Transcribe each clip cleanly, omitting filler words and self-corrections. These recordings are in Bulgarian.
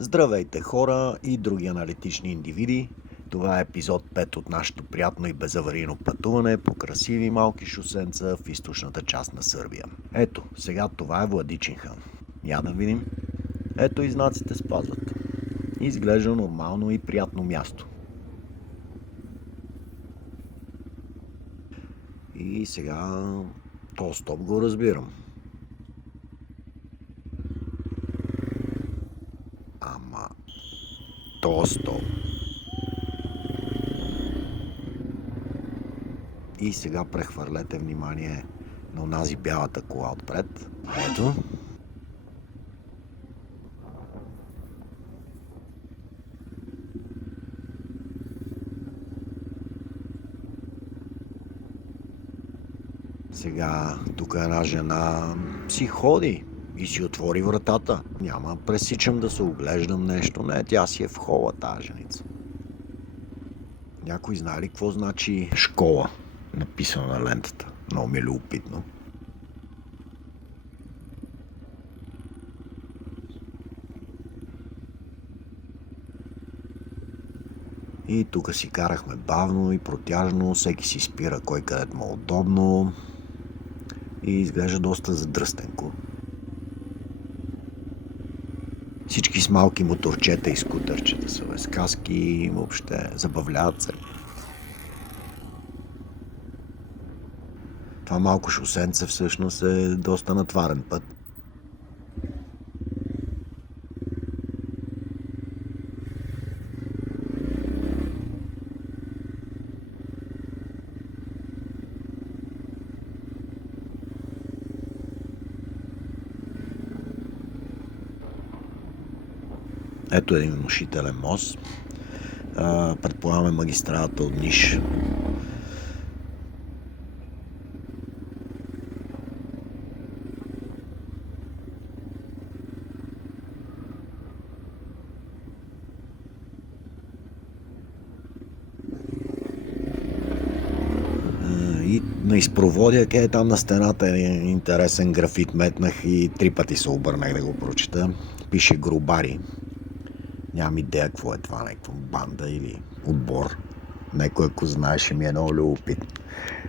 Здравейте хора и други аналитични индивиди. Това е епизод 5 от нашето приятно и безаварийно пътуване по красиви малки шосенца в източната част на Сърбия. Ето, сега това е Владичин хан. Я да видим. Ето и знаците спазват. Изглежда нормално и приятно място. И сега то стоп го разбирам. Ама то стоп. И сега прехвърлете внимание на онази бялата кола отпред. Ето. Сега тук една жена си ходи и си отвори вратата. Няма пресичам да се оглеждам нещо. Не, тя си е в хола тази женица. Някой знае ли какво значи школа? Написано на лентата. Много ми е любопитно. И тук си карахме бавно и протяжно, всеки си спира кой където му е удобно и изглежда доста задръстенко. Всички с малки моторчета и скутърчета са без каски, въобще забавляват се. Това малко шосенце всъщност е доста натварен път. Ето един внушителен мост. Предполагаме магистралата от Ниш. И на изпроводя, къде там на стената е интересен графит метнах и 3 пъти се обърнах да го прочета. Пише Грубари. Нямам идея какво е това, някаква банда или отбор. Некой, ако знаеш, ще ми е много любопитно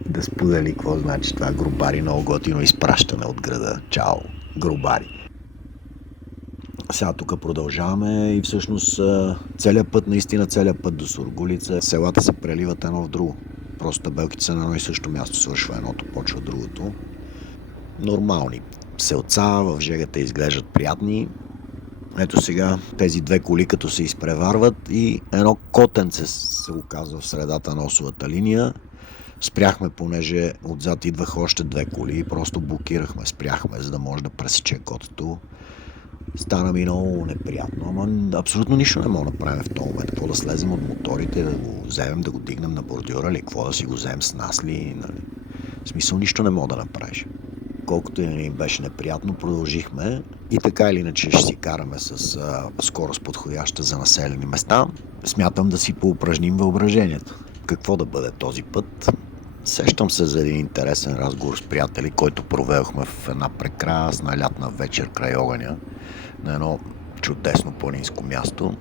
да сподели какво значи това Грубари. Много готино изпращане от града. Чао, Грубари. Сега тук продължаваме и всъщност целият път, наистина целият път до Сургулица, селата се преливат едно в друго. Просто табелките са на едно и също място, свършва едното, почва другото. Нормални селца в жегата изглеждат приятни. Ето сега тези две коли като се изпреварват и едно котенце се оказва в средата на осовата линия. Спряхме, понеже отзад идваха още две коли и просто блокирахме, спряхме, за да може да пресече котето. Стана ми много неприятно, ама абсолютно нищо не мога да направим в този момент. Какво да слезем от моторите, да го вземем, да го дигнем на бордюра или какво да си го вземем с нас ли? Нали? В смисъл нищо не мога да направиш. Колкото и ни беше неприятно, продължихме и така или иначе ще си караме с скорост подходяща за населени места. Смятам да си поупражним въображението. Какво да бъде този път? Сещам се за един интересен разговор с приятели, който проведохме в една прекрасна лятна вечер край огъня на едно чудесно планинско място.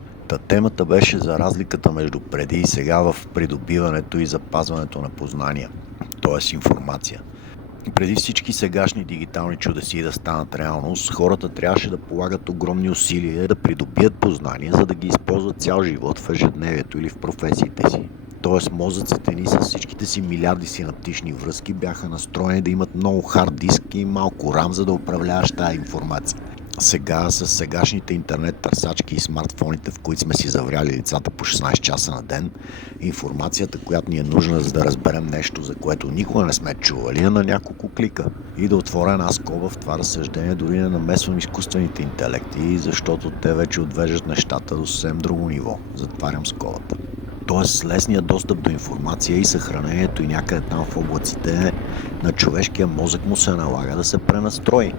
Темата беше за разликата между преди и сега в придобиването и запазването на познания, т.е. информация. Преди всички сегашни дигитални чудеси да станат реалност, хората трябваше да полагат огромни усилия да придобият познания, за да ги използват цял живот в ежедневието или в професиите си. Тоест мозъците ни с всичките си милиарди синаптични връзки бяха настроени да имат много хард диск и малко рам, за да управляваш тази информация. Сега с сегашните интернет търсачки и смартфоните, в които сме си завряли лицата по 16 часа на ден, информацията, която ни е нужна, за да разберем нещо, за което никога не сме чували, е на няколко клика. И да отворя една скоба в това разсъждение, дори не намесвам изкуствените интелекти, защото те вече отвеждат нещата до съвсем друго ниво. Затварям скобата. Тоест с лесния достъп до информация и съхранението и някъде там в облаците на човешкия мозък му се налага да се пренастрои.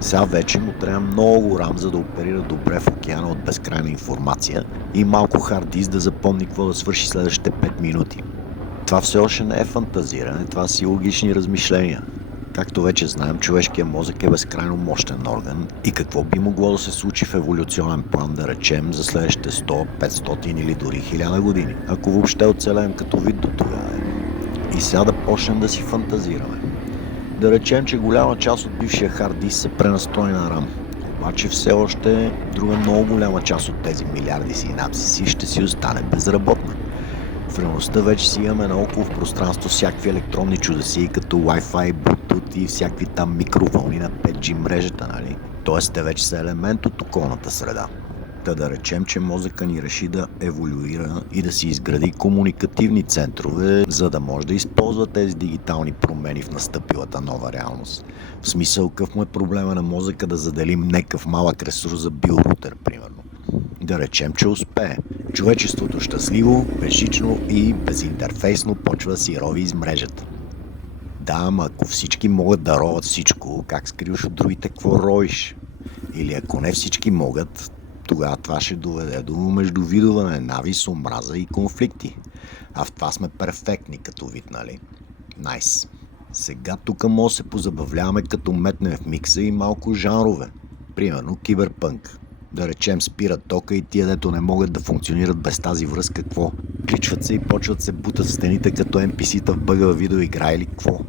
Сега вече му трябва много рам, за да оперира добре в океана от безкрайна информация и малко хард диск да запомни какво да свърши следващите 5 минути. Това все още не е фантазиране, това си логични размишления. Както вече знаем, човешкият мозък е безкрайно мощен орган и какво би могло да се случи в еволюционен план, да речем, за следващите 100, 500 или дори 1000 години, ако въобще оцелеем като вид до тогава. И сега да почнем да си фантазираме. Да речем, че голяма част от бившия хард диск се пренастрои на RAM. Обаче все още друга много голяма част от тези милиарди синапсиси ще си остане безработна. В реалността вече си имаме наоколо в пространство всякакви електронни чудеси, като Wi-Fi, Bluetooth и всякакви там микровълни на 5G мрежата, нали? Тоест те вече са елемент от околната среда. Та да речем, че мозъка ни реши да еволюира и да си изгради комуникативни центрове, за да може да използва тези дигитални промени в настъпилата нова реалност. В смисъл, какъв му е проблема на мозъка да заделим некъв малък ресурс за биорутер, примерно. Да речем, че успее. Човечеството щастливо, безжично и безинтерфейсно почва да си рови из мрежата. Да, ама ако всички могат да роват всичко, как скриваш от другите какво роиш? Или ако не всички могат, тогава това ще доведе до междувидова ненавист, омраза и конфликти. А в това сме перфектни като вид, нали? Найс. Сега тук може да се позабавляваме като метнем в микса и малко жанрове. Примерно киберпънк. Да речем спират тока и тия, дето не могат да функционират без тази връзка, какво? Кличват се и почват се бутат в стените като NPC-та в бъгава видеоигра или какво?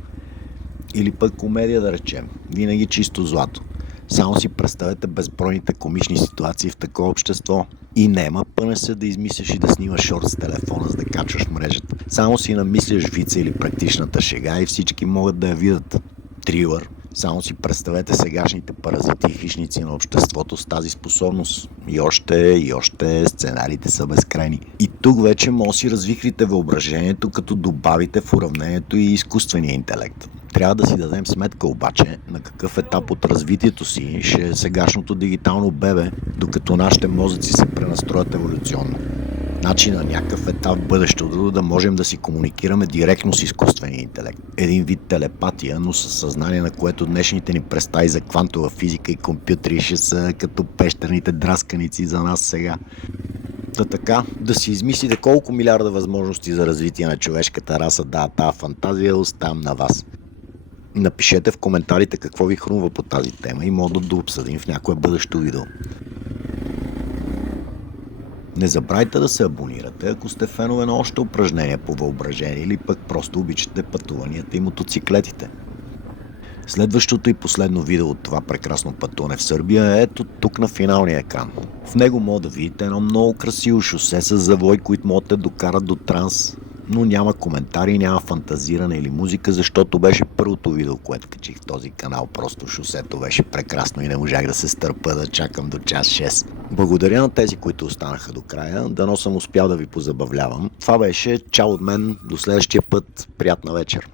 Или пък комедия, да речем. Винаги чисто злато. Само си представете безбройните комични ситуации в такова общество. И нема пъне се да измисляш и да снимаш шорт с телефона, за да качваш мрежата. Само си намисляш вица или практичната шега и всички могат да я видят. Трилър. Само си представете сегашните паразити и хищници на обществото с тази способност. И още сценариите са безкрайни. И тук вече може да си развихрите въображението, като добавите в уравнението и изкуствения интелект. Трябва да си дадем сметка обаче на какъв етап от развитието си ще е сегашното дигитално бебе, докато нашите мозъци се пренастроят еволюционно. Значи на някакъв етап в бъдещето да можем да си комуникираме директно с изкуствения интелект. Един вид телепатия, но със съзнание, на което днешните ни представи за квантова физика и компютри ще са като пещерните драсканици за нас сега. Та така, да си измислите колко милиарда възможности за развитие на човешката раса дава тази фантазия, оставям на вас. Напишете в коментарите какво ви хрумва по тази тема и може да обсъдим в някое бъдещо видео. Не забравяйте да се абонирате, ако сте фенове на още упражнения по въображение или пък просто обичате пътуванията и мотоциклетите. Следващото и последно видео от това прекрасно пътуване в Сърбия е ето тук на финалния екран. В него може да видите едно много красиво шосе с завой, които могат да докарат до транс, но няма коментари, няма фантазиране или музика, защото беше първото видео, което качих в този канал. Просто шосето беше прекрасно и не можах да се стърпа да чакам до час 6. Благодаря на тези, които останаха до края. Дано съм успял да ви позабавлявам. Това беше чао от мен. До следващия път. Приятна вечер.